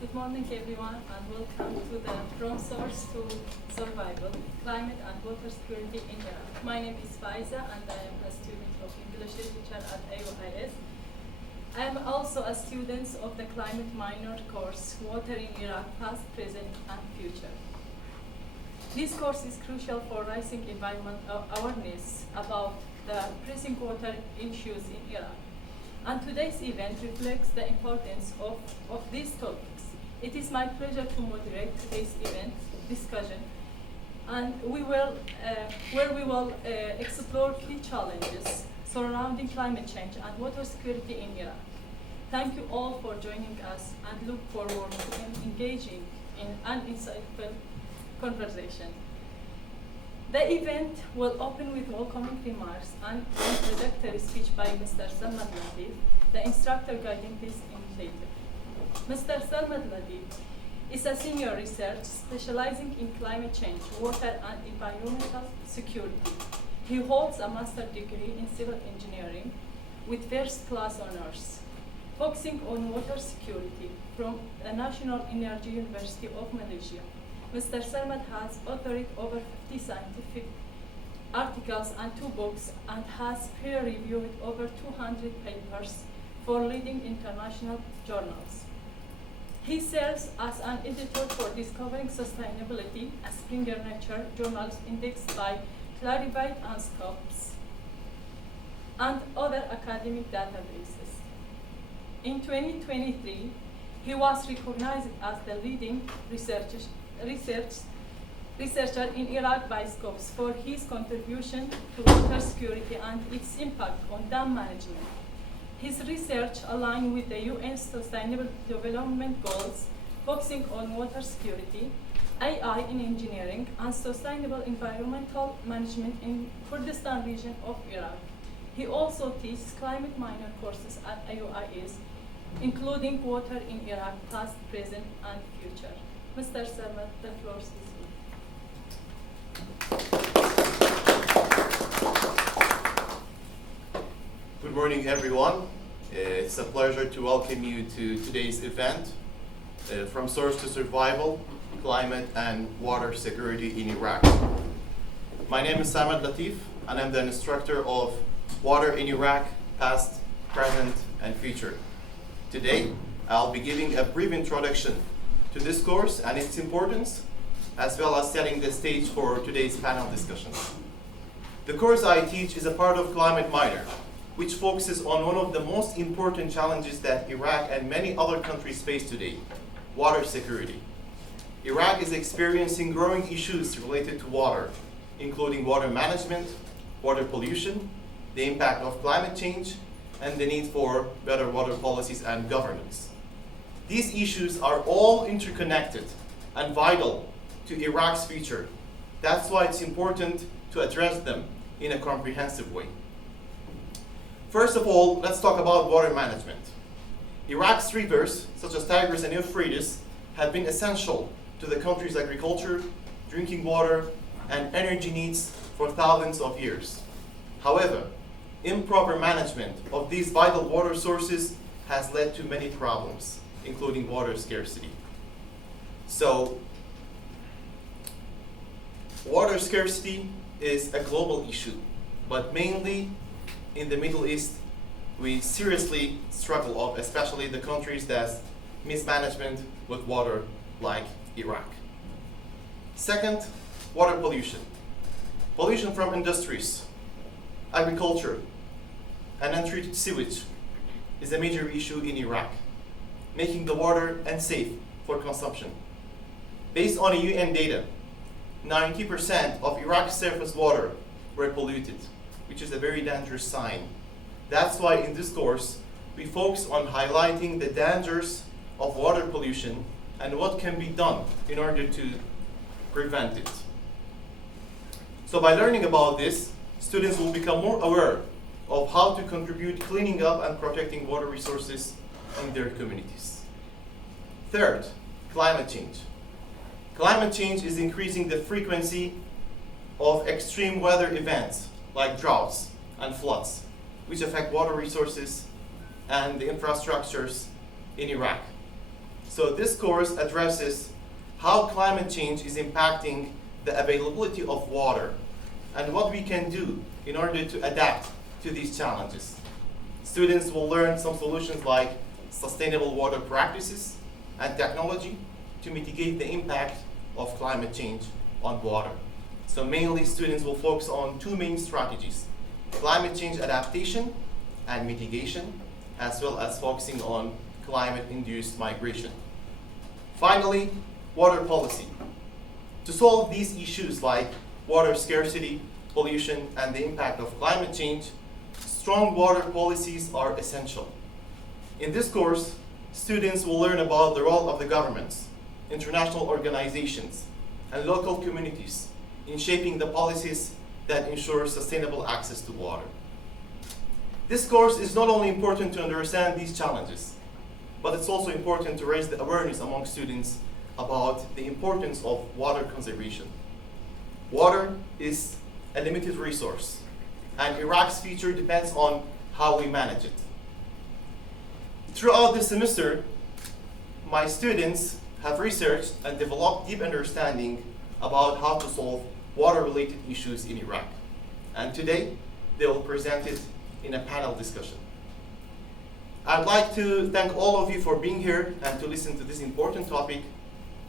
Good morning, everyone, and welcome to the From Source to Survival, Climate and Water Security in Iraq. My name is Faiza, and I am a student of English Literature at AUIS. I am also a student of the Climate Minor course, Water in Iraq, Past, Present, and Future. This course is crucial for raising environmental awareness about the pressing water issues in Iraq. And today's event reflects the importance of these topics. It is my pleasure to moderate today's event discussion, and where we will explore key challenges surrounding climate change and water security in Iraq. Thank you all for joining us, and look forward to engaging in an insightful conversation. The event will open with welcoming remarks and introductory speech by Mr. Sarmad Latif, the instructor guiding this initiative. Mr. Sarmad Latif is a senior researcher specializing in climate change, water, and environmental security. He holds a master's degree in civil engineering with first-class honors, focusing on water security from the National Energy University of Malaysia. Mr. Sarmad has authored over 50 scientific articles and 2 books, and has peer-reviewed over 200 papers for leading international journals. He serves as an editor for Discovering Sustainability, a Springer Nature journals indexed by Clarivate and Scopes, and other academic databases. In 2023, he was recognized as the leading researcher in Iraq by Scopes for his contribution to water security and its impact on dam management. His research aligned with the UN Sustainable Development Goals, focusing on water security, AI in engineering, and sustainable environmental management in Kurdistan region of Iraq. He also teaches climate minor courses at AUIS, including water in Iraq, past, present, and future. Mr. Sarmad, the floor is yours. Good morning, everyone. It's a pleasure to welcome you to today's event, From Source to Survival, Climate and Water Security in Iraq. My name is Sarmad Latif, and I'm the instructor of Water in Iraq, Past, Present, and Future. Today, I'll be giving a brief introduction to this course and its importance, as well as setting the stage for today's panel discussions. The course I teach is a part of Climate Minor, which focuses on one of the most important challenges that Iraq and many other countries face today, water security. Iraq is experiencing growing issues related to water, including water management, water pollution, the impact of climate change, and the need for better water policies and governance. These issues are all interconnected and vital to Iraq's future. That's why it's important to address them in a comprehensive way. First of all, let's talk about water management. Iraq's rivers, such as Tigris and Euphrates, have been essential to the country's agriculture, drinking water, and energy needs for thousands of years. However, improper management of these vital water sources has led to many problems, including water scarcity. So, water scarcity is a global issue, but mainly in the Middle East, we seriously struggle of, especially the countries that mismanagement with water, like Iraq. Second, water pollution. Pollution from industries, agriculture, and untreated sewage is a major issue in Iraq, making the water unsafe for consumption. Based on UN data, 90% of Iraq's surface water were polluted, which is a very dangerous sign. That's why in this course, we focus on highlighting the dangers of water pollution and what can be done in order to prevent it. So by learning about this, students will become more aware of how to contribute cleaning up and protecting water resources in their communities. Third, climate change. Climate change is increasing the frequency of extreme weather events like droughts and floods, which affect water resources and the infrastructures in Iraq. So this course addresses how climate change is impacting the availability of water and what we can do in order to adapt to these challenges. Students will learn some solutions like sustainable water practices and technology to mitigate the impact of climate change on water. So mainly students will focus on two main strategies: climate change adaptation and mitigation, as well as focusing on climate-induced migration. Finally, water policy. To solve these issues like water scarcity, pollution, and the impact of climate change, strong water policies are essential. In this course, students will learn about the role of the governments, international organizations, and local communities in shaping the policies that ensure sustainable access to water. This course is not only important to understand these challenges, but it's also important to raise the awareness among students about the importance of water conservation. Water is a limited resource, and Iraq's future depends on how we manage it. Throughout this semester, my students have researched and developed deep understanding about how to solve water-related issues in Iraq. And today, they will present it in a panel discussion. I'd like to thank all of you for being here and to listen to this important topic.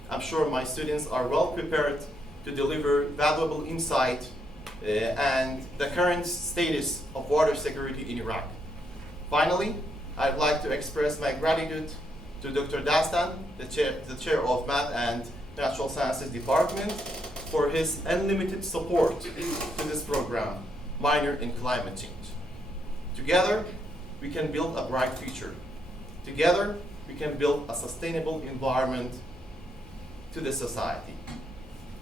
I'm sure my students are well prepared to deliver valuable insight and the current status of water security in Iraq. Finally, I'd like to express my gratitude to Dr. Dastan, the chair of Math and Natural Sciences Department, for his unlimited support to this program, Minor in Climate Change. Together, we can build a bright future. Together, we can build a sustainable environment to the society.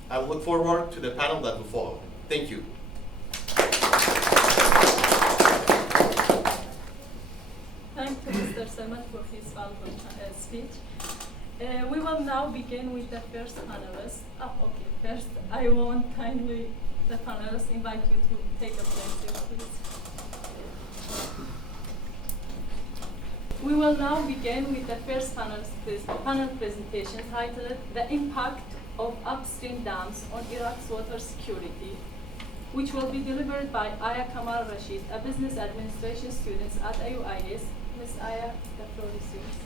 I will look forward to the panel that will follow. Thank you. Thank you, Mr. Sarmad, for his valuable speech. We will now begin with the first panelist. First, I want kindly the panelists invite you to take a place here, please. We will now begin with the first panel presentation titled "The Impact of Upstream Dams on Iraq's Water Security," which will be delivered by Aya Kamal Rashid, a business administration student at AUIS. Ms. Aya, the floor is yours.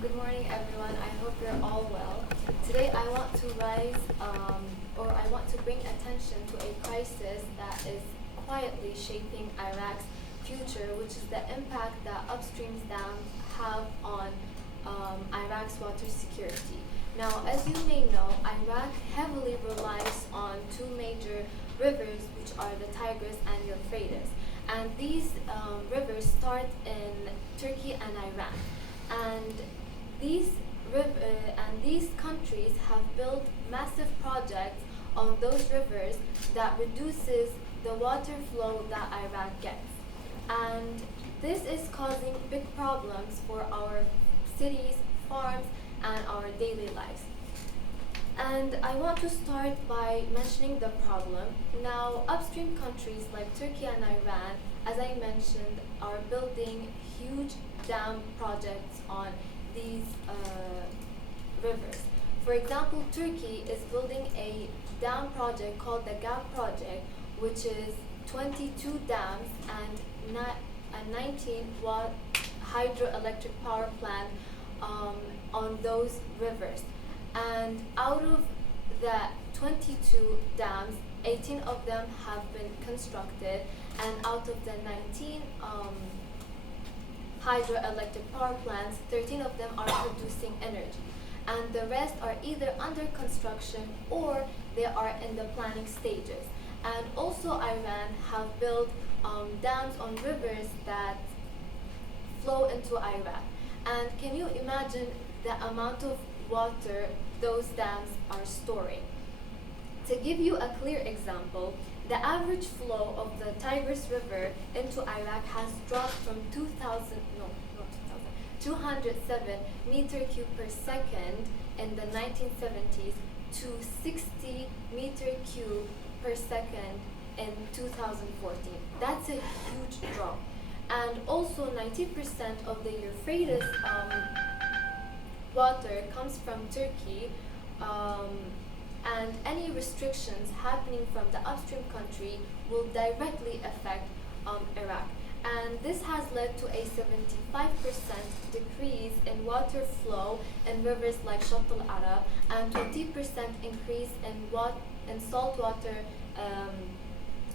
Good morning, everyone. I hope you're all well. Today, I want to I want to bring attention to a crisis that is quietly shaping Iraq's future, which is the impact that upstream dams have on Iraq's water security. Now, as you may know, Iraq heavily relies on two major rivers, which are the Tigris and Euphrates. And these rivers start in Turkey and Iran. And these countries have built massive projects on those rivers that reduces the water flow that Iraq gets. And this is causing big problems for our cities, farms, and our daily lives. And I want to start by mentioning the problem. Now, upstream countries like Turkey and Iran, as I mentioned, are building huge dam projects on these rivers. For example, Turkey is building a dam project called the GAM project, which is 22 dams and a 19-watt hydroelectric power plant on those rivers. And out of the 22 dams, 18 of them have been constructed, and out of the 19 hydroelectric power plants, 13 of them are producing energy. And the rest are either under construction or they are in the planning stages. And also Iran have built dams on rivers that flow into Iraq. And can you imagine the amount of water those dams are storing? To give you a clear example, the average flow of the Tigris River into Iraq has dropped from 207 meter cube per second in the 1970s to 60 meter cube per second in 2014. That's a huge drop. And also 90% of the Euphrates water comes from Turkey, and any restrictions happening from the upstream country will directly affect Iraq. And this has led to a 75% decrease in water flow in rivers like Shatt al-Arab and 20% increase in saltwater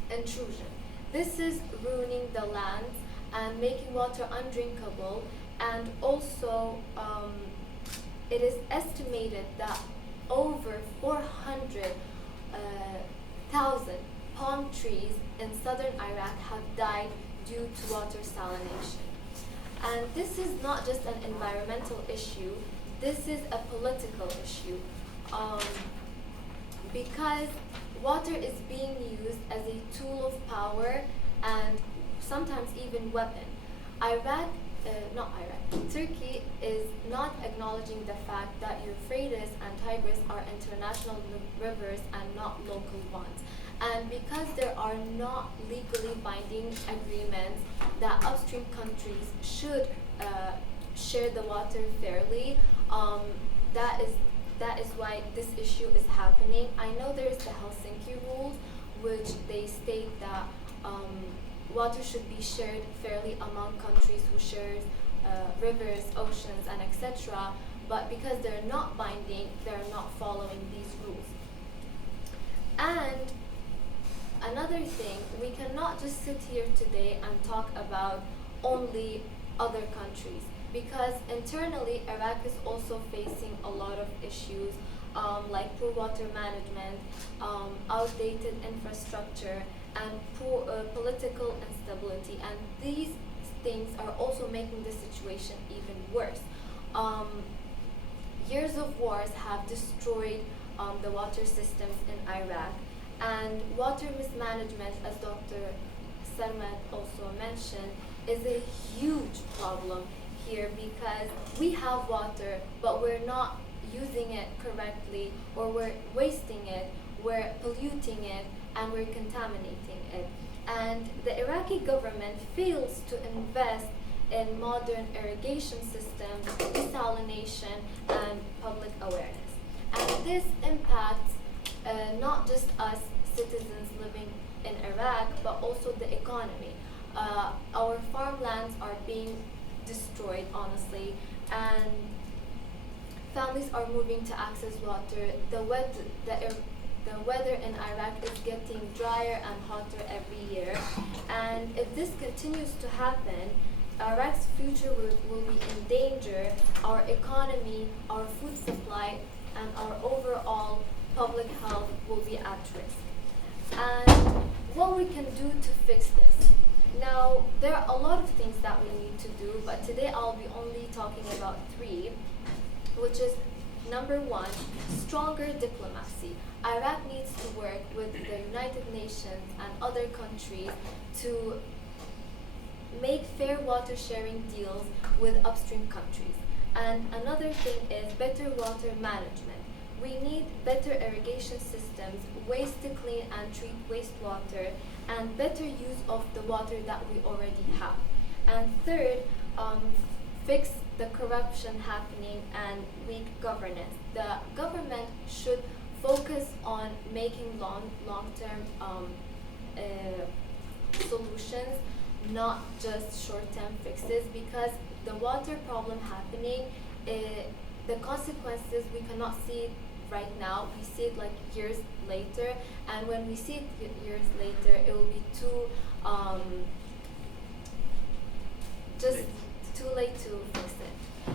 intrusion. This is ruining the lands and making water undrinkable, and also it is estimated that over 400,000 palm trees in southern Iraq have died due to water salination. And this is not just an environmental issue, this is a political issue, because water is being used as a tool of power and sometimes even weapon. Turkey is not acknowledging the fact that Euphrates and Tigris are international rivers and not local ones. And because there are not legally binding agreements that upstream countries should share the water fairly, that is why this issue is happening. I know there is the Helsinki rules, which they state that water should be shared fairly among countries who share rivers, oceans, and etc. But because they're not binding, they're not following these rules. And another thing, we cannot just sit here today and talk about only other countries, because internally Iraq is also facing a lot of issues like poor water management, outdated infrastructure, and poor political instability. And these things are also making the situation even worse. Years of wars have destroyed the water systems in Iraq, and water mismanagement, as Dr. Sarmad also mentioned, is a huge problem here, because we have water, but we're not using it correctly, or we're wasting it, we're polluting it, and we're contaminating it. And the Iraqi government fails to invest in modern irrigation systems, desalination, and public awareness. And this impacts not just us citizens living in Iraq, but also the economy. Our farmlands are being destroyed, honestly, and families are moving to access water. The weather in Iraq is getting drier and hotter every year, and if this continues to happen, Iraq's future will be in danger. Our economy, our food supply, and our overall public health will be at risk. And what we can do to fix this? Now, there are a lot of things that we need to do, but today I'll be only talking about 3, which is number 1, stronger diplomacy. Iraq needs to work with the United Nations and other countries to make fair water sharing deals with upstream countries. And another thing is better water management. We need better irrigation systems, ways to clean and treat wastewater, and better use of the water that we already have. And third, fix the corruption happening and weak governance. The government should focus on making long-term solutions, not just short-term fixes, because the water problem happening, the consequences, we cannot see it right now. We see it like years later, and when we see it years later, it will be too late to fix it.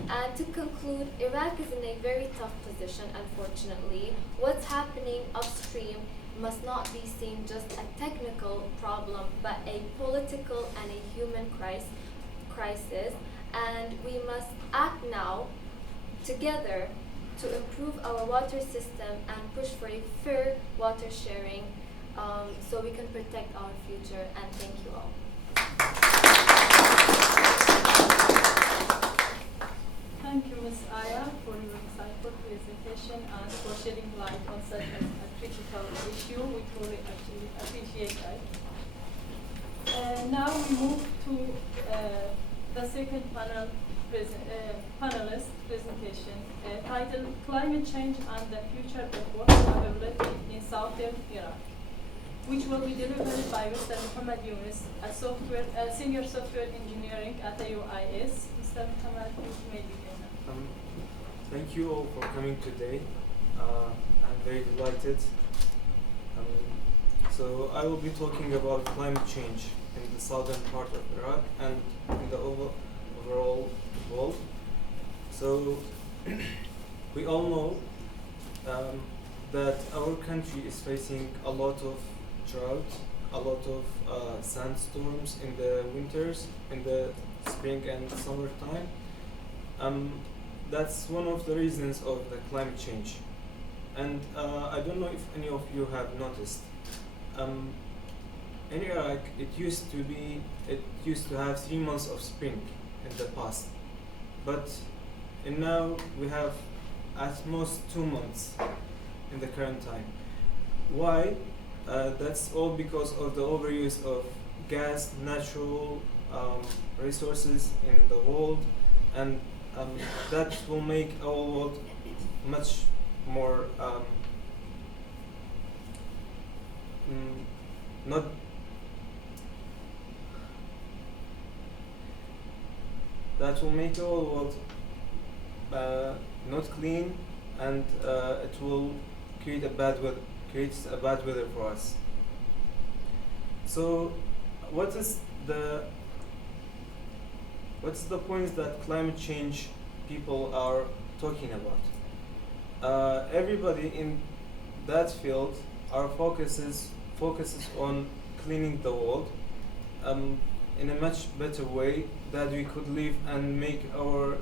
And to conclude, Iraq is in a very tough position, unfortunately. What's happening upstream must not be seen just a technical problem, but a political and a human crisis. And we must act now together to improve our water system and push for a fair water sharing, so we can protect our future. And thank you all. Thank you, Ms. Aya, for your insightful presentation and for shedding light on such a critical issue. We truly actually appreciate that. Now we move to the second panelist presentation. presentation titled Climate Change and the Future of Water Availability in Southern Iraq, which will be delivered by Mr. Muhammad Yunus, a senior software engineering at the UIS. Mr. Muhammad, you may begin. Thank you all for coming today. I'm very delighted. So I will be talking about climate change in the southern part of Iraq and in the overall world. So we all know that our country is facing a lot of drought, a lot of sandstorms in the winters, in the spring and summertime. That's one of the reasons of the climate change. And I don't know if any of you have noticed. In Iraq, it used to have 3 months of spring in the past, but now we have at most 2 months in the current time. Why? That's all because of the overuse of gas, natural resources in the world, and that will make our world much more not clean, and it will creates a bad weather for us. So what's the point that climate change people are talking about? Everybody in that field focuses on cleaning the world in a much better way that we could live and make our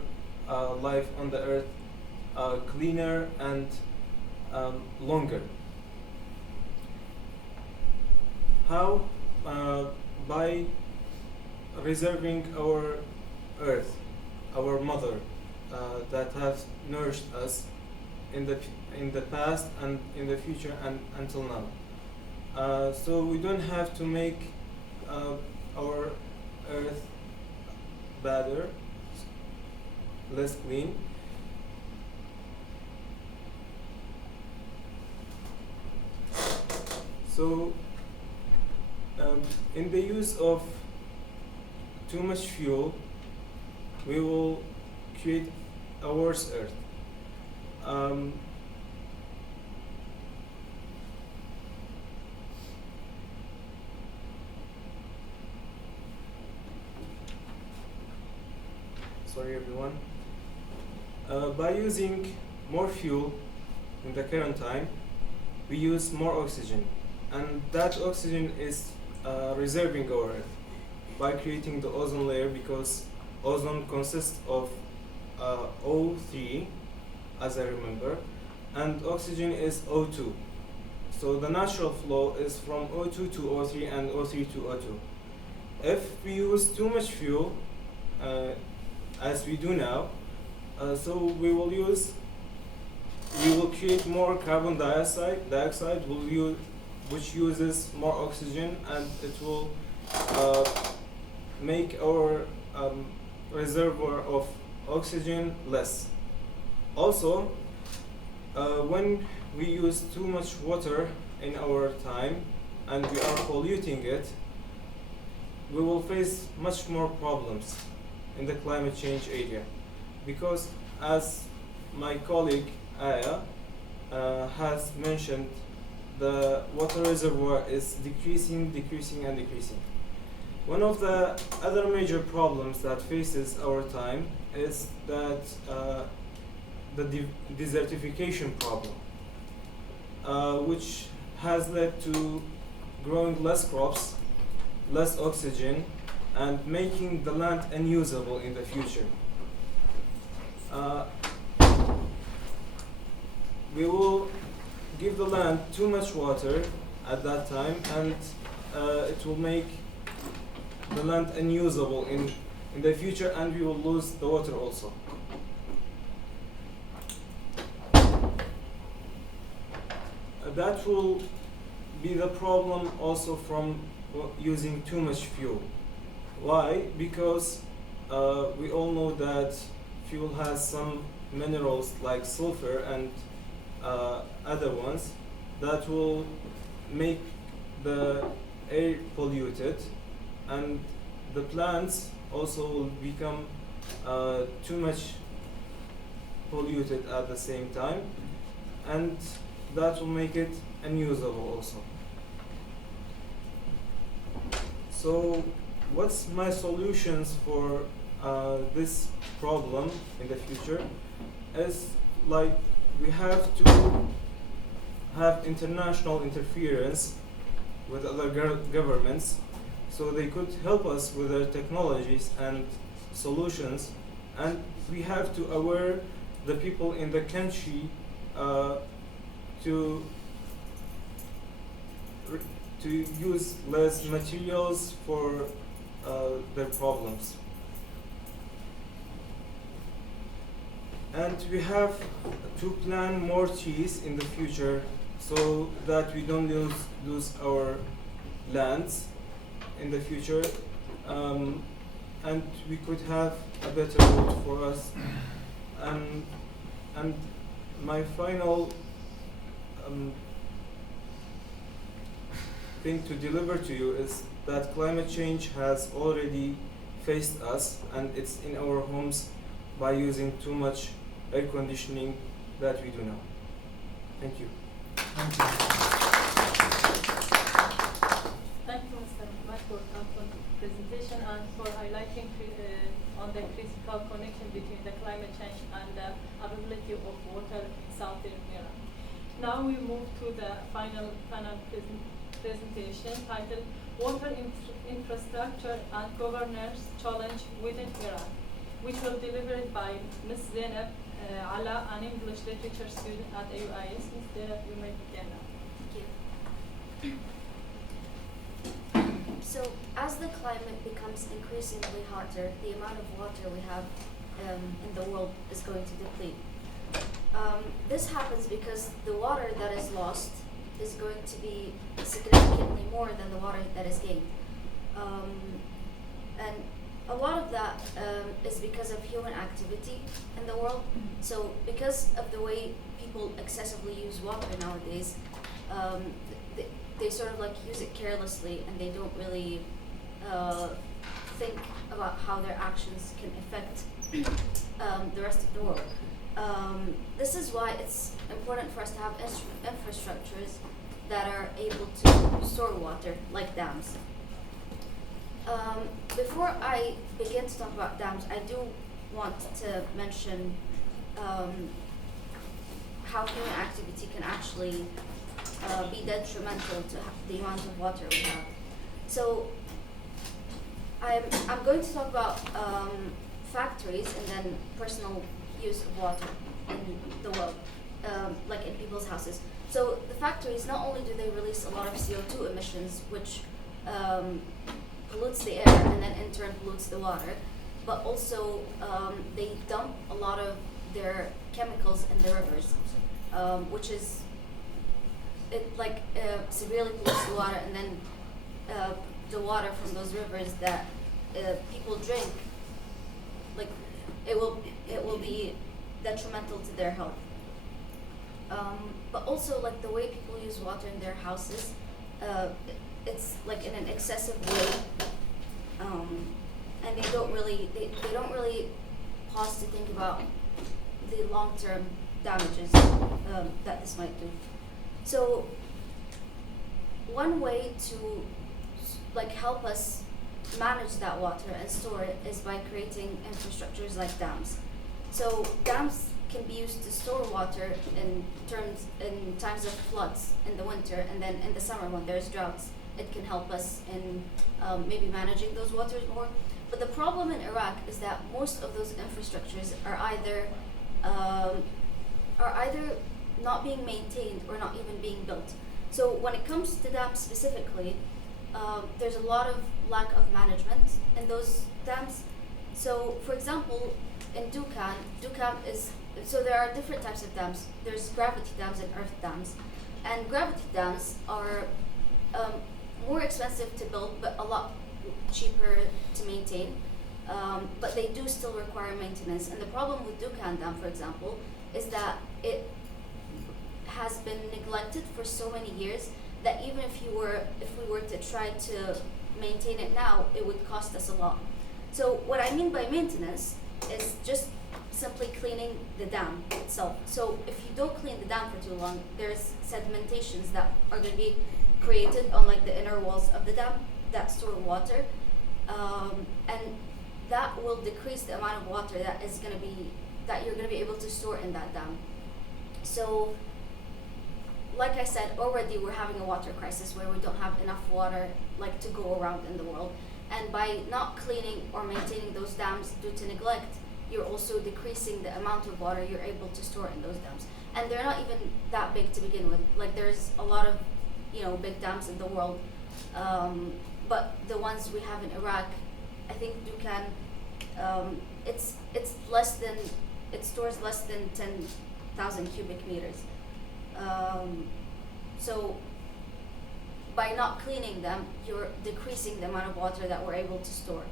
life on the earth cleaner and longer. How? By reserving our earth, our mother, that has nourished us in the past and in the future and until now. So we don't have to make our earth better, less clean. So in the use of too much fuel, we will create a worse earth. Sorry everyone. By using more fuel in the current time, we use more oxygen, and that oxygen is reserving our earth by creating the ozone layer, because ozone consists of O3, as I remember, and oxygen is O2. So the natural flow is from O2 to O3 and O3 to O2. If we use too much fuel, as we do now, so we will create more carbon dioxide which uses more oxygen, and it will make our reservoir of oxygen less. Also, when we use too much water in our time and we are polluting it, we will face much more problems in the climate change area, because as my colleague Aya has mentioned, the water reservoir is decreasing. One of the other major problems that faces our time is that the desertification problem, which has led to growing less crops, less oxygen, and making the land unusable in the future. We will give the land too much water at that time, and it will make the land unusable in the future, and we will lose the water also. That will be the problem also from using too much fuel. Why? Because we all know that fuel has some minerals like sulfur and other ones that will make the air polluted, and the plants also will become too much polluted at the same time, and that will make it unusable also. So what's my solutions for this problem in the future is, like, we have to have international interference with other governments so they could help us with their technologies and solutions, and we have to aware the people in the country to use less materials for their problems. And we have to plant more trees in the future so that we don't lose our lands in the future, and we could have a better world for us. And my final thing to deliver to you is that climate change has already faced us, and it's in our homes by using too much air conditioning that we do now. Thank you. Thank you, Mr. Sarmad, for the presentation and for highlighting on the critical connection between the climate change and the availability of water in southern Iraq. Now we move to the final panel presentation titled Water Infrastructure and Governance Challenge Within Iraq, which will be delivered by Ms. Zainab Ala, an English literature student at AUIS. Ms. Zainab, you may begin now. Thank you. So, as the climate becomes increasingly hotter, the amount of water we have in the world is going to deplete. This happens because the water that is lost is going to be significantly more than the water that is gained. And a lot of that is because of human activity in the world. So because of the way people excessively use water nowadays, they sort of like use it carelessly, and they don't really think about how their actions can affect the rest of the world. This is why it's important for us to have infrastructures that are able to store water, like dams. Before I begin to talk about dams, I do want to mention how human activity can actually be detrimental to the amount of water we have. So I'm going to talk about factories and then personal use of water in the world, like in people's houses. So the factories, not only do they release a lot of CO2 emissions, which pollutes the air and then in turn pollutes the water, but also they dump a lot of their chemicals in the rivers, which is severely pollutes the water, and then the water from those rivers that people drink, like it will be detrimental to their health. But also, like, the way people use water in their houses, it's like in an excessive way, and they don't really pause to think about the long-term damages that this might do. So one way to help us manage that water and store it is by creating infrastructures like dams. So dams can be used to store water in times of floods in the winter, and then in the summer when there's droughts, it can help us in maybe managing those waters more. But the problem in Iraq is that most of those infrastructures are either not being maintained or not even being built. So when it comes to dams specifically, there's a lot of lack of management in those dams. So for example, in Dukan is, so there are different types of dams. There's gravity dams and earth dams. And gravity dams are more expensive to build, but a lot cheaper to maintain. but they do still require maintenance. And the problem with Dukan Dam, for example, is that it has been neglected for so many years that even if we were to try to maintain it now, it would cost us a lot. So what I mean by maintenance is just simply cleaning the dam itself. So if you don't clean the dam for too long, there's sedimentations that are going to be created on like the inner walls of the dam that store water, and that will decrease the amount of water that you're going to be able to store in that dam. So, like I said, already we're having a water crisis where we don't have enough water like to go around in the world, and by not cleaning or maintaining those dams due to neglect, you're also decreasing the amount of water you're able to store in those dams. And they're not even that big to begin with. Like there's a lot of, big dams in the world, but the ones we have in Iraq, I think Dukan, it stores less than 10,000 cubic meters. So by not cleaning them, you're decreasing the amount of water that we're able to store.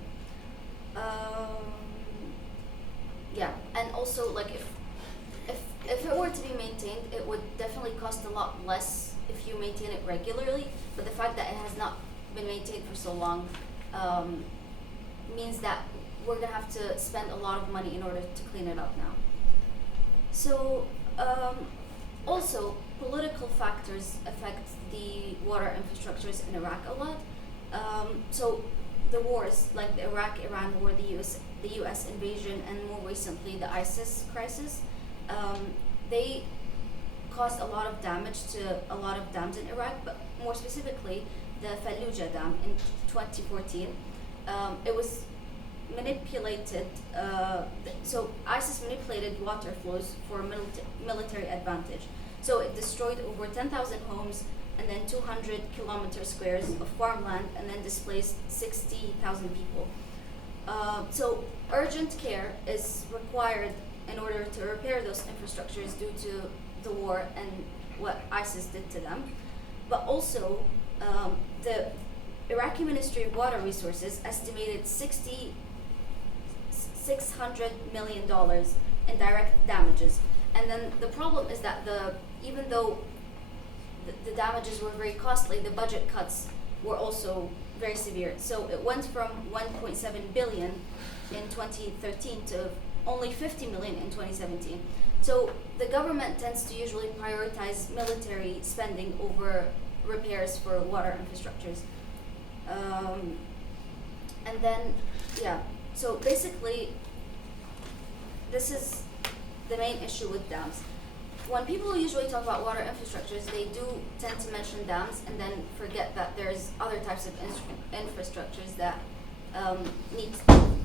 Yeah, and also like if it were to be maintained, it would definitely cost a lot less if you maintain it regularly, but the fact that it has not been maintained for so long means that we're gonna have to spend a lot of money in order to clean it up now. So also political factors affect the water infrastructures in Iraq a lot. So the wars, like the Iraq-Iran war, the US invasion, and more recently the ISIS crisis, they caused a lot of damage to a lot of dams in Iraq, but more specifically the Fallujah Dam in 2014. It was manipulated, so ISIS manipulated water flows for military advantage. So it destroyed over 10,000 homes and then 200 kilometer squares of farmland, and then displaced 60,000 people. So urgent care is required in order to repair those infrastructures due to the war and what ISIS did to them. But also, the Iraqi Ministry of Water Resources estimated $600 million in direct damages. And then the problem is that even though the damages were very costly, the budget cuts were also very severe. So it went from 1.7 billion in 2013 to only 50 million in 2017. So the government tends to usually prioritize military spending over repairs for water infrastructures. And then, so basically, this is the main issue with dams. When people usually talk about water infrastructures, they do tend to mention dams and then forget that there's other types of infrastructures that need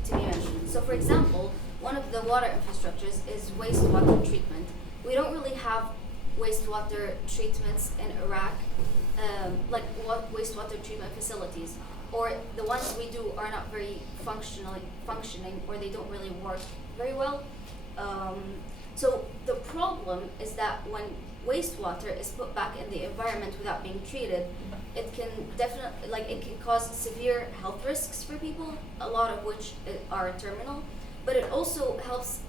to be mentioned. So for example, one of the water infrastructures is wastewater treatment. We don't really have wastewater treatments in Iraq, like wastewater treatment facilities, or the ones we do are not very functioning, or they don't really work very well. So the problem is that when wastewater is put back in the environment without being treated, it can cause severe health risks for people, a lot of which are terminal, but it also helps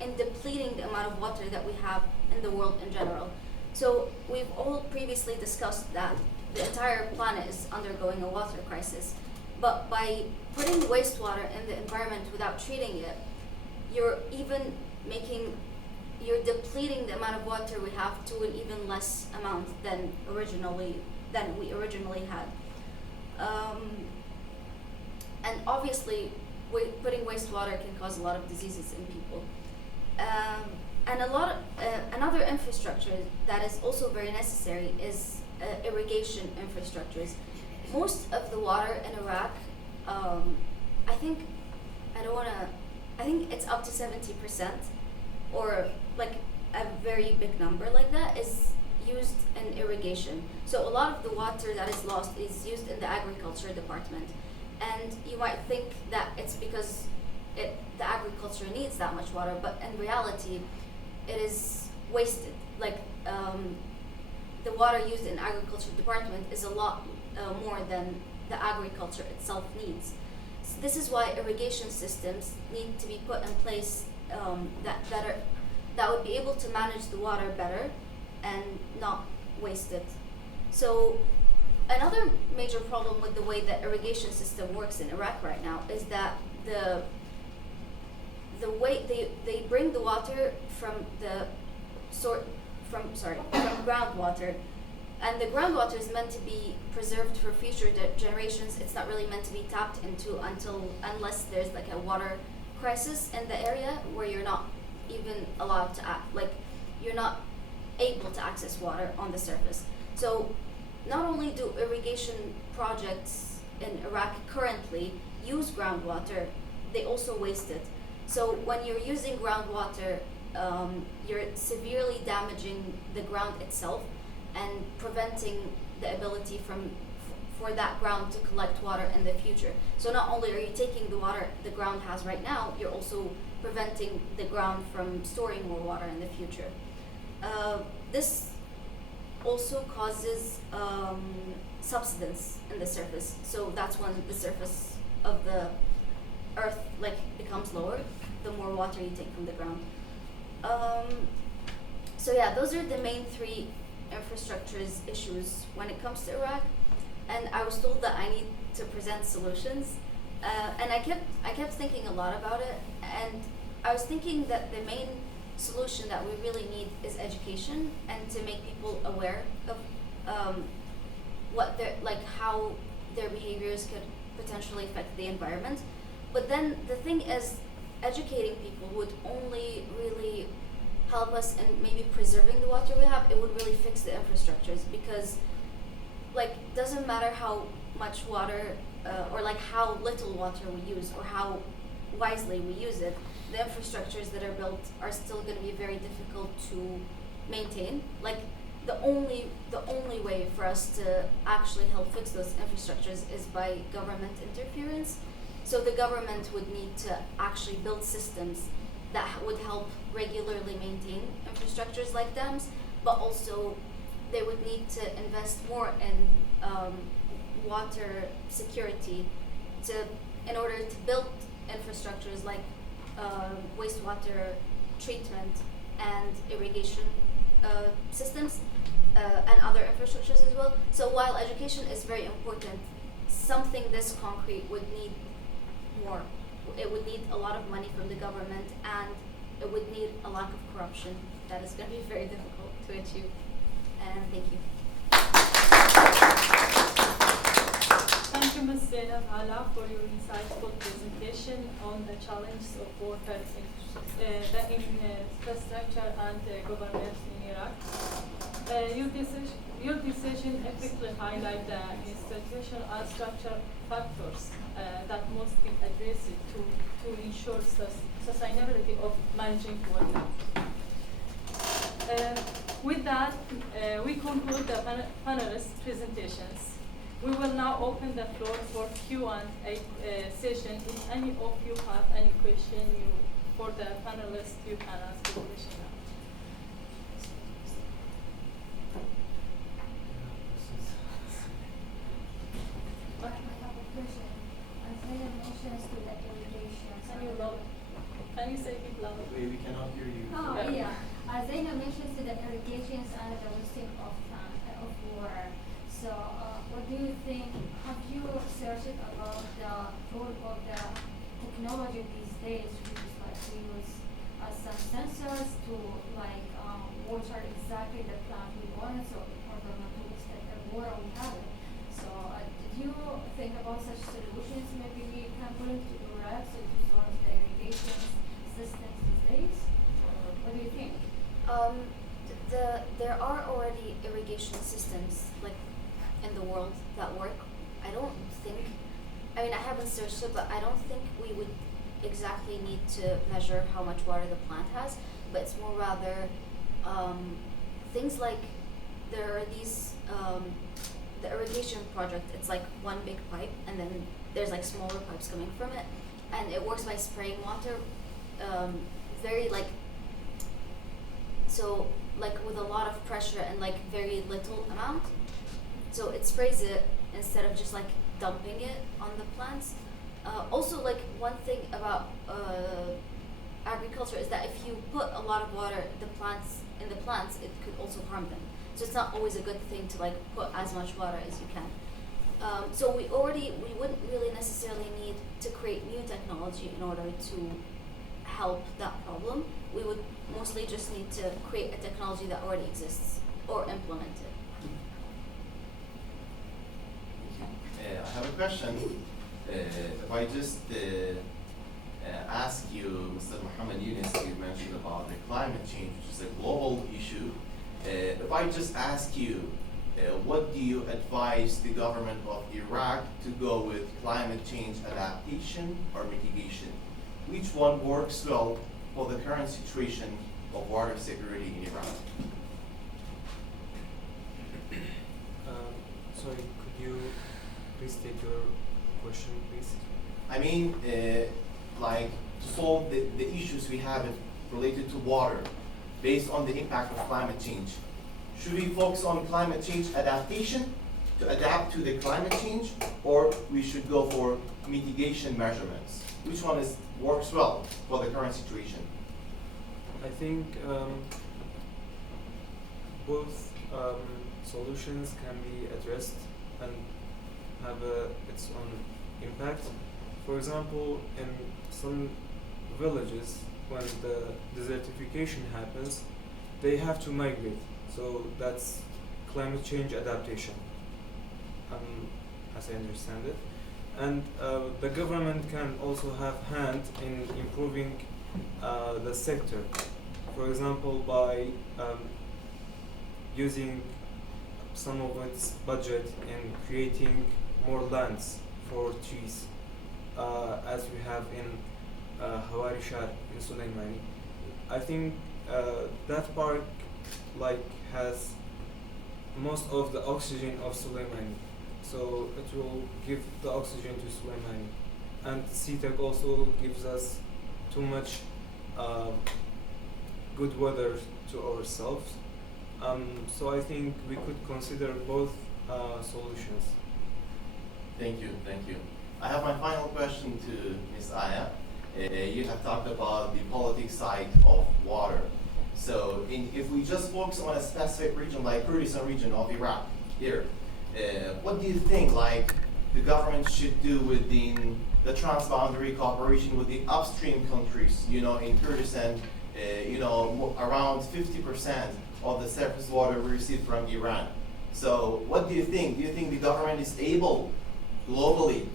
in depleting the amount of water that we have in the world in general. So we've all previously discussed that the entire planet is undergoing a water crisis, but by putting wastewater in the environment without treating it, you're depleting the amount of water we have to an even less amount than we originally had. And obviously, putting wastewater can cause a lot of diseases in people. And another infrastructure that is also very necessary is irrigation infrastructures. Most of the water in Iraq, I think it's up to 70%, or like a very big number like that, is used in irrigation. So a lot of the water that is lost is used in the agriculture department. And you might think that it's because the agriculture needs that much water, but in reality, it is wasted. Like the water used in agriculture department is a lot more than the agriculture itself needs. this is why irrigation systems need to be put in place that would be able to manage the water better and not waste it. So another major problem with the way the irrigation system works in Iraq right now is that the way they bring the water from groundwater, and the groundwater is meant to be preserved for future generations. It's not really meant to be tapped into unless there's like a water crisis in the area where you're not even allowed to you're not able to access water on the surface. So not only do irrigation projects in Iraq currently use groundwater, they also waste it. So when you're using groundwater, you're severely damaging the ground itself and preventing the ability for that ground to collect water in the future. So not only are you taking the water the ground has right now, you're also preventing the ground from storing more water in the future. This also causes subsidence in the surface. So that's when the surface of the earth becomes lower, the more water you take from the ground. So yeah, those are the main three infrastructures issues when it comes to Iraq. And I was told that I need to present solutions. And I kept thinking a lot about it, and I was thinking that the main solution that we really need is education, and to make people aware of how their behaviors could potentially affect the environment. But then the thing is, educating people would only really help us in maybe preserving the water we have. It would really fix the infrastructures, because doesn't matter how much water or how little water we use or how wisely we use it, the infrastructures that are built are still going to be very difficult to maintain. The only way for us to actually help fix those infrastructures is by government interference. So the government would need to actually build systems that would help regularly maintain infrastructures like dams, but also they would need to invest more in water security in order to build infrastructures like wastewater treatment and irrigation systems and other infrastructures as well. So while education is very important, something this concrete would need more. It would need a lot of money from the government, and it would need a lack of corruption that is going to be very difficult to achieve. And thank you. Thank you, Ms. Zainab Hala, for your insightful presentation on the challenges of water infrastructure and governance in Iraq. Your decision ethically highlight the institutional and structural factors that must be addressed to ensure sustainability of managing water. With that, we conclude the panelists' presentations. We will now open the floor for Q&A session. If any of you have any question for the panelists, you can ask the question now. Can you say it loud? We cannot hear you. Oh, yeah. Zainab mentions the irrigations and the wasting of water. So, what do you think? Have you searched about the role of the technology these days, which is we use some sensors to water exactly the plant we want, so in order not to waste the water we have it. So, did you think about such solutions? Maybe we can bring to Iraq to solve the irrigation systems these days? What do you think? There are already irrigation systems in the world that work. I haven't searched it, but I don't think we would exactly need to measure how much water the plant has, but it's more rather things like there are these the irrigation project. It's one big pipe, and then there's smaller pipes coming from it, and it works by spraying water very with a lot of pressure and very little amount. So it sprays it instead of just dumping it on the plants. Also, like one thing about agriculture is that if you put a lot of water in the plants, it could also harm them. So it's not always a good thing to like put as much water as you can. So we wouldn't really necessarily need to create new technology in order to help that problem. We would mostly just need to create a technology that already exists or implement it. I have a question. If I just ask you, Mr. Muhammad Yunus, you mentioned about the climate change, which is a global issue. If I just ask you, what do you advise the government of Iraq to go with climate change adaptation or mitigation? Which one works well for the current situation of water security in Iraq? Sorry, could you please state your question, please? I mean, like to solve the issues we have related to water based on the impact of climate change. Should we focus on climate change adaptation to adapt to the climate change, or we should go for mitigation measurements? Which one works well for the current situation? I think both solutions can be addressed and have its own impact. For example, in some villages, when the desertification happens, they have to migrate. So that's climate change adaptation, as I understand it. And the government can also have hand in improving the sector. For example, by using some of its budget in creating more lands for trees, as we have in Hawari Shar in Sulaimani. I think that park has most of the oxygen of Sulaimani, so it will give the oxygen to Sulaimani. And CTEC also gives us too much good weather to ourselves. So I think we could consider both solutions. Thank you, thank you. I have my final question to Ms. Aya. You have talked about the politics side of water. So if we just focus on a specific region like Kurdistan region of Iraq here, what do you think the government should do within the transboundary cooperation with the upstream countries? In Kurdistan, around 50% of the surface water we receive from Iran. So what do you think? Do you think the government is able globally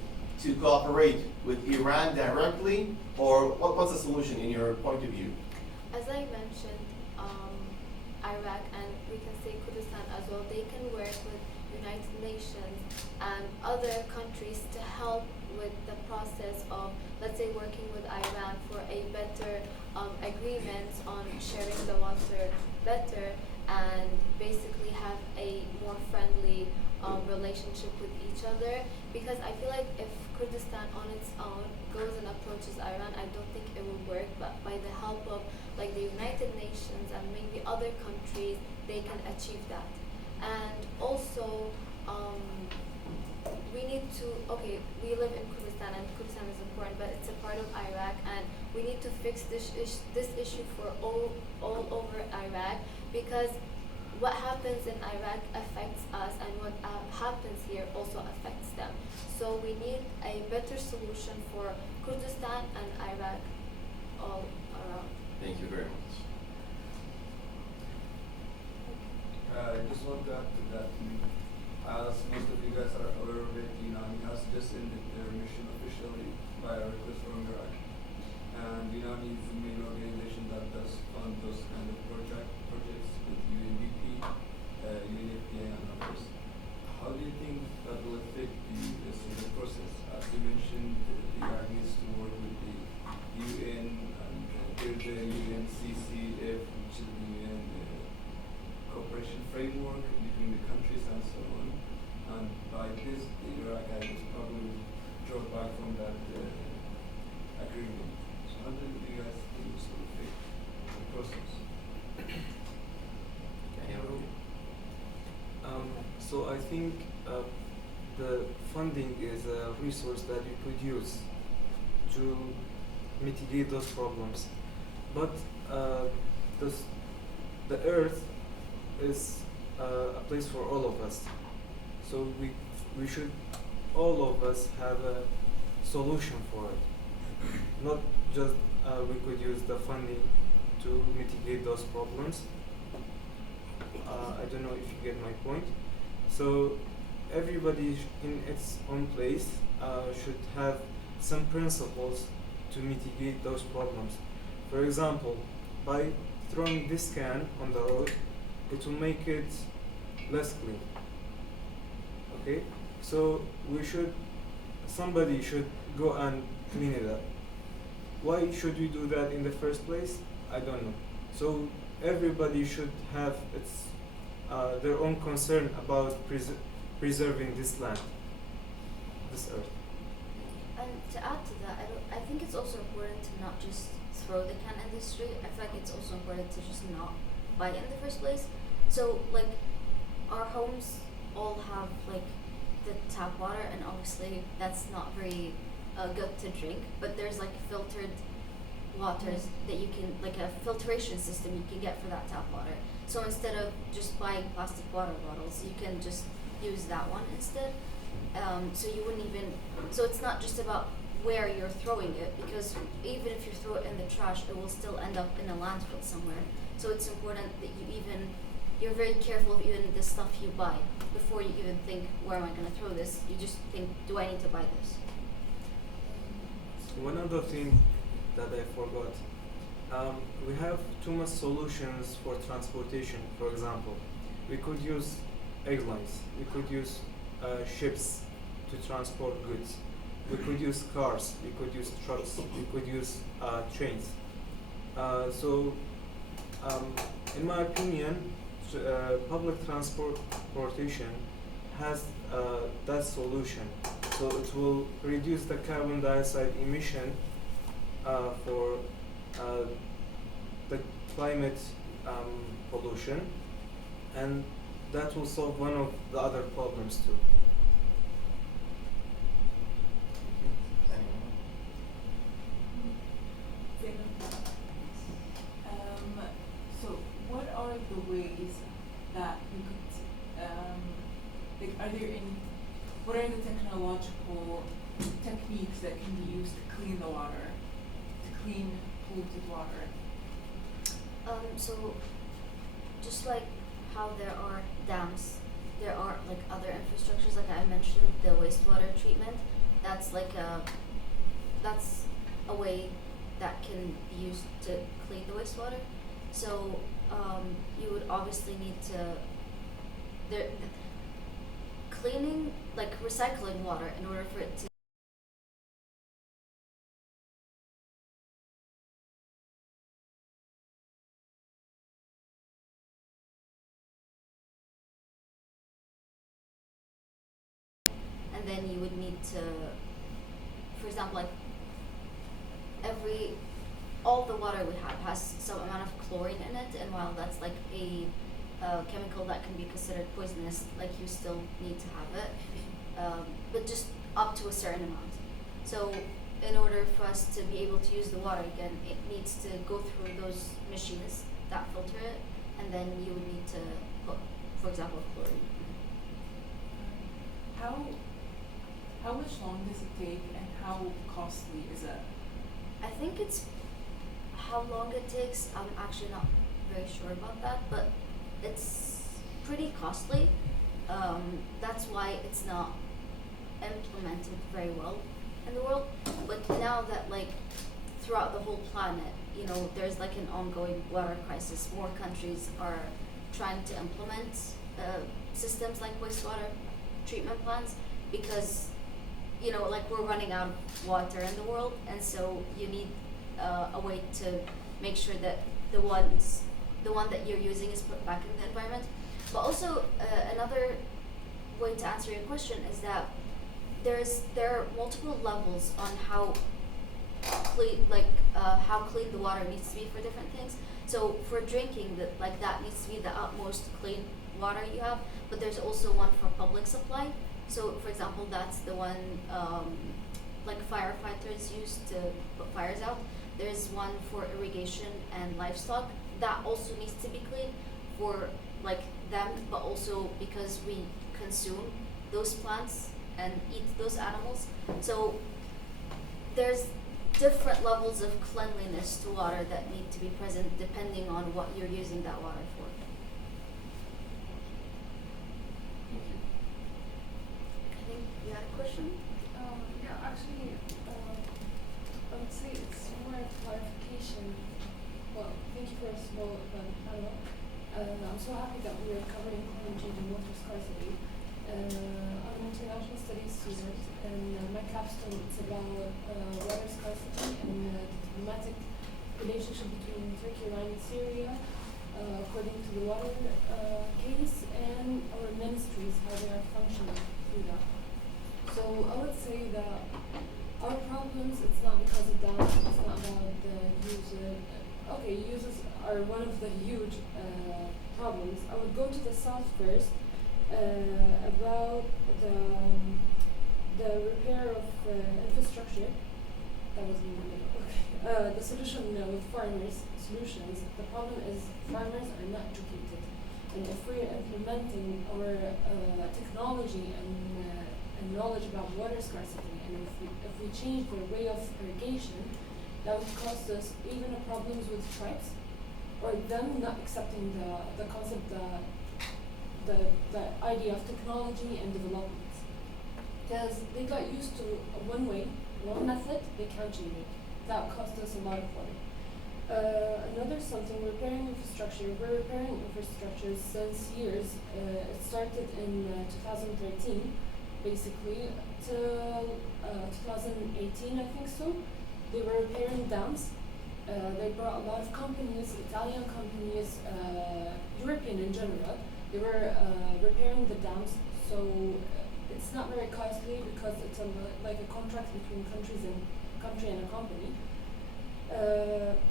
to cooperate with Iran directly, or what's the solution in your point of view? As I mentioned, Iraq and we can say Kurdistan as well, they can work with United Nations and other countries to help with the process of, let's say, working with Iran for a better agreement on sharing the water better and basically have a more friendly relationship with each other. Because I feel like if Kurdistan on its own goes and approaches Iran, I don't think it will work, but by the help of the United Nations and maybe other countries, they can achieve that. And also, we need to, we live in Kurdistan and Kurdistan is important, but it's a part of Iraq, and we need to fix this issue for all over Iraq, because what happens in Iraq affects us, and what happens here also affects them. So we need a better solution for Kurdistan and Iraq all around. Thank you very much. I just want to add to that. As most of you guys are aware of it, Yunani has just ended their mission officially by a request from Iraq. And Yunani is the main organization that does fund those kind of projects with UNDP, UNFPA and others. How do you think that will affect the process? As you mentioned, Iraq needs to work with the UN and the UNCCF, which is the UN cooperation framework between the countries and so on. And by this, the Iraq is probably draw back from that agreement. So how do you guys think this will affect the process? So I think the funding is a resource that we could use to mitigate those problems. But this, the Earth is a place for all of us. So we should, all of us, have a solution for it. Not just we could use the funding to mitigate those problems. I don't know if you get my point. So everybody in its own place should have some principles to mitigate those problems. For example, by throwing this can on the road, it will make it less clean. Okay? So somebody should go and clean it up. Why should we do that in the first place? I don't know. So everybody should have their own concern about preserving this land, this earth. And to add to that, I think it's also important to not just throw the can in the street. I feel like it's also important to just not buy it in the first place. So like our homes all have like the tap water, and obviously that's not very good to drink, but there's like filtered waters that you can, like a filtration system you can get for that tap water. So instead of just buying plastic water bottles, you can just use that one instead. So you wouldn't even, so it's not just about where you're throwing it, because even if you throw it in the trash, it will still end up in a landfill somewhere. So it's important that you're very careful of even the stuff you buy. Before you even think, where am I going to throw this? You just think, do I need to buy this? One other thing that I forgot. We have too much solutions for transportation. For example, we could use airlines. We could use ships to transport goods. We could use cars. We could use trucks. We could use trains. In my opinion, public transportation has that solution. So it will reduce the carbon dioxide emission for the climate pollution, and that will solve one of the other problems too. So what are the ways that we could, what are the technological techniques that can be used to clean the water, to clean polluted water? So just like how there are dams, there are like other infrastructures, like I mentioned, the wastewater treatment. That's a way that can be used to clean the wastewater. So you would obviously need to cleaning, like recycling water in order for it to and then you would need to, for example, like all the water we have has some amount of chlorine in it, and while that's like a chemical that can be considered poisonous, like you still need to have it, but just up to a certain amount. So in order for us to be able to use the water again, it needs to go through those machines that filter it, and then you would need to put, for example, chlorine. How much long does it take, and how costly is it? I think it's how long it takes. I'm actually not very sure about that, but it's pretty costly. That's why it's not implemented very well in the world. But now that like throughout the whole planet, there's like an ongoing water crisis, more countries are trying to implement systems like wastewater treatment plants, because like we're running out of water in the world, and so you need a way to make sure that the one that you're using is put back in the environment. But also another way to answer your question is that there are multiple levels on how clean the water needs to be for different things. So for drinking, that needs to be the utmost clean water you have, but there's also one for public supply. So for example, that's the one like firefighters use to put fires out. There's one for irrigation and livestock that also needs to be cleaned for like them, but also because we consume those plants and eat those animals. So there's different levels of cleanliness to water that need to be present depending on what you're using that water for. I think you had a question? Yeah, actually, I would say it's more clarification. Well, thank you first of all, Manawa. I'm so happy that we are covering climate change and water scarcity. I'm an international studies student, and my capstone is about water scarcity and the diplomatic relationship between Turkey, Iran, and Syria, according to the water case, and our ministries, how they are functioning through that. So I would say that our problems, it's not because of dams, it's not about the user. Okay, users are one of the huge problems. I would go to the south first. About the repair of infrastructure. That was in the middle. Okay. The solution with farmers solutions. The problem is farmers are not educated, and if we are implementing our technology and knowledge about water scarcity, and if we change the way of irrigation, that would cost us even problems with tribes, or them not accepting the concept the idea of technology and development. Because they got used to one way, one method, they can't change it. That cost us a lot of money. Another something, repairing infrastructure. We're repairing infrastructure since years. It started in 2013, basically, till 2018, I think so. They were repairing dams. They brought a lot of companies, Italian companies, European in general. They were repairing the dams, so it's not very costly because it's like a contract between country and a company.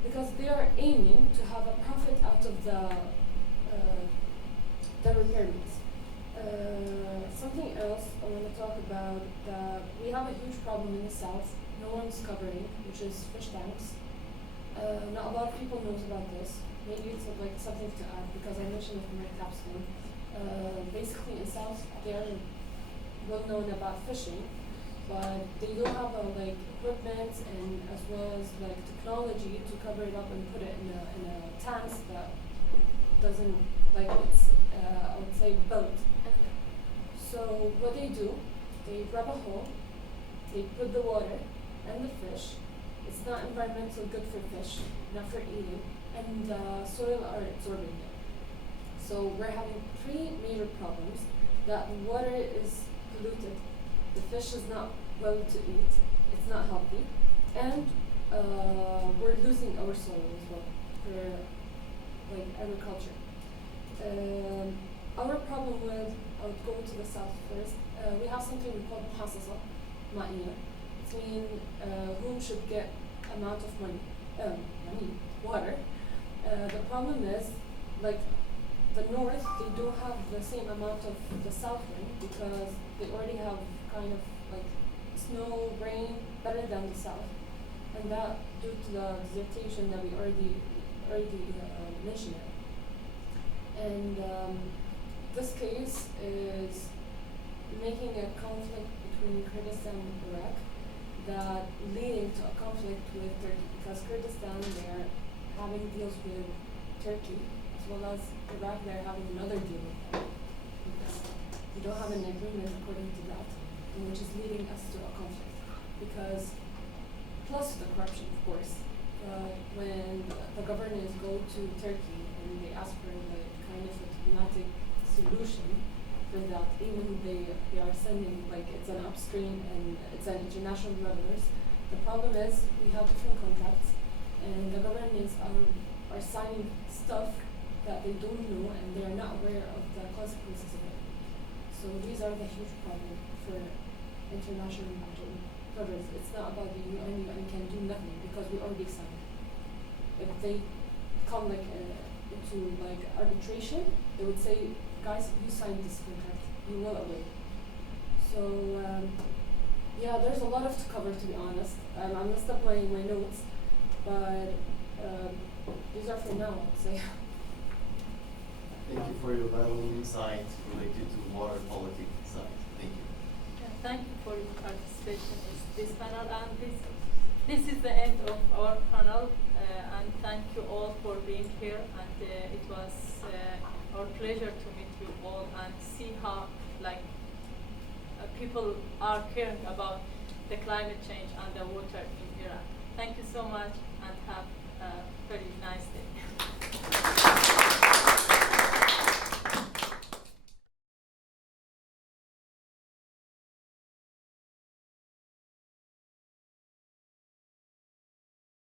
Because they are aiming to have a profit out of the repairments. Something else I want to talk about, we have a huge problem in the south, no one's covering, which is fish tanks. Not a lot of people knows about this. Maybe it's like something to add because I mentioned it in my capstone. Basically in South they are well known about fishing, but they don't have like equipment and as well as like technology to cover it up and put it in a tanks that doesn't like it's I would say built. So what they do, they grab a hole, they put the water and the fish. It's not environmentally good for fish, not for eating, and the soil are absorbing it. So we're having three major problems. That the water is polluted, the fish is not well to eat, it's not healthy, and we're losing our soil as well for like agriculture. Our problem with, I would go to the south first, we have something we call محاصصة مائية. It means whom should get amount of money, water. The problem is, like the north, they don't have the same amount of the south one because they already have kind of like snow, rain better than the south, and that due to the desertation that we already mentioned it. And this case is making a conflict between Kurdistan and Iraq that leading to a conflict with Turkey because Kurdistan, they're having deals with Turkey as well as Iraq, they're having another deal with them. We don't have an agreement according to that, which is leading us to a conflict because plus the corruption, of course. When the governors go to Turkey and they ask for like kind of a diplomatic solution for that, even they are sending like it's an upstream and it's an international revenues. The problem is we have different contracts and the governments are signing stuff that they don't know and they are not aware of the consequences of it. So these are the huge problem for international governments. It's not about the UN can do nothing because we already signed. If they come like into like arbitration, they would say, guys, you signed this contract, you will obey. So Yeah, there's a lot of to cover, to be honest. I messed up my notes, but these are for now, I'd say. Thank you for your valuable insight related to water quality science. Thank you. Thank you for your participation in this panel, and this is the end of our panel, and thank you all for being here, and it was our pleasure to meet you all and see how people are caring about the climate change and the water in Iraq. Thank you so much and have a very nice day.